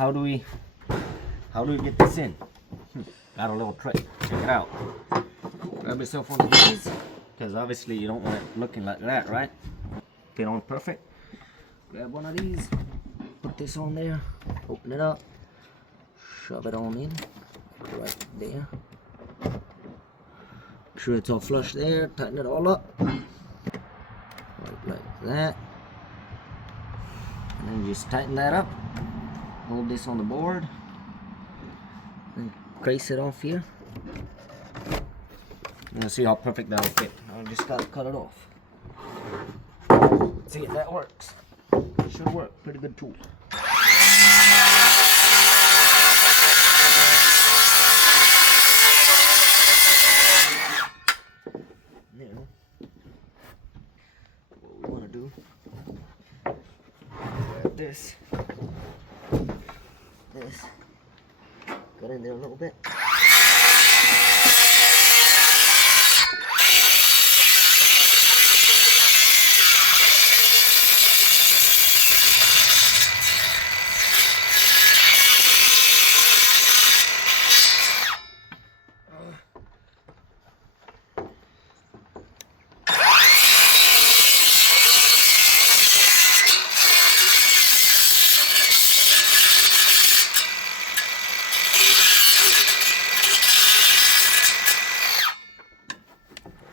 how do we get this in? Got a little trick. Check it out. Grab yourself one of these, because obviously you don't want it looking like that, right? Fit on perfect. Grab one of these, put this on there, open it up, shove it on in, right there. Make sure it's all flush there, tighten it all up, right like that. And then just tighten that up, hold this on the board, and crease it off here. And you'll see how perfect that'll fit. I just gotta cut it off. Let's see if that works. Should work. Pretty good tool. Now, what we want to do, grab this, cut in there a little bit.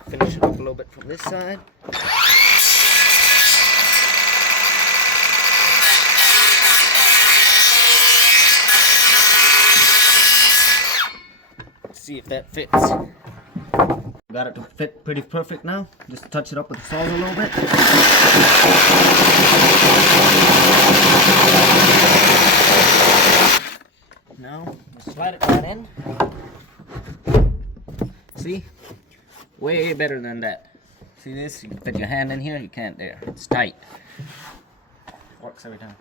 Finish it up a little bit from this side. Let's see if that fits. Got it to fit pretty perfect now. Just touch it up with the saws a little bit. Now, slide it right in. See? Way better than that. See this? You can fit your hand in here, you can't there. It's tight. Works every time.